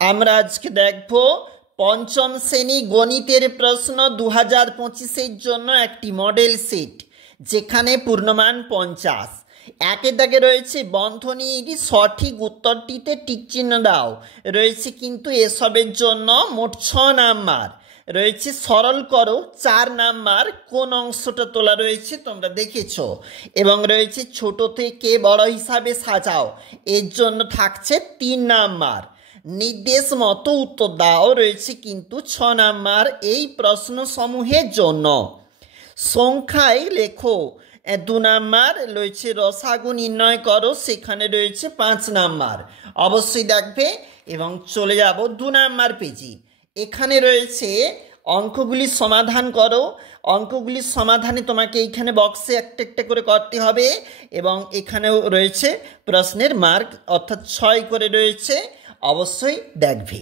আমরা আজকে দেখব পঞ্চম শ্রেণী গণিতের প্রশ্ন 2025-এর জন্য একটি মডেল সেট, যেখানে পূর্ণমান 50। একের দাগে রয়েছে বন্ধনীর সঠিক উত্তরটিতে টিক চিহ্ন দাও। রয়েছে কিন্তু এসবের জন্য মোট 6 নাম্বার রয়েছে। সরল করো 4 নাম্বার। কোন অংশটা তোলা রয়েছে তোমরা দেখেছো। এবং রয়েছে ছোট থেকে বড় হিসাবে সাজাও, এর জন্য থাকছে 3 নাম্বার। নির্দেশ মতো উত্তর দাও রয়েছে কিন্তু 6 নাম্বার এই প্রশ্ন সমূহের জন্য। সংখ্যায় লেখো 2 নাম্বার রয়েছে। রসাগু নির্ণয় করো, সেখানে রয়েছে 5 নাম্বার। অবশ্যই দেখবে এবং চলে যাব 2 নাম্বার পেজে। এখানে রয়েছে অঙ্কগুলির সমাধান করো। অঙ্কগুলির সমাধানে তোমাকে এইখানে বক্সে একটা একটা করে করতে হবে এবং এখানেও রয়েছে প্রশ্নের মার্ক, অর্থাৎ 6 করে রয়েছে। অবশ্যই দেখবে।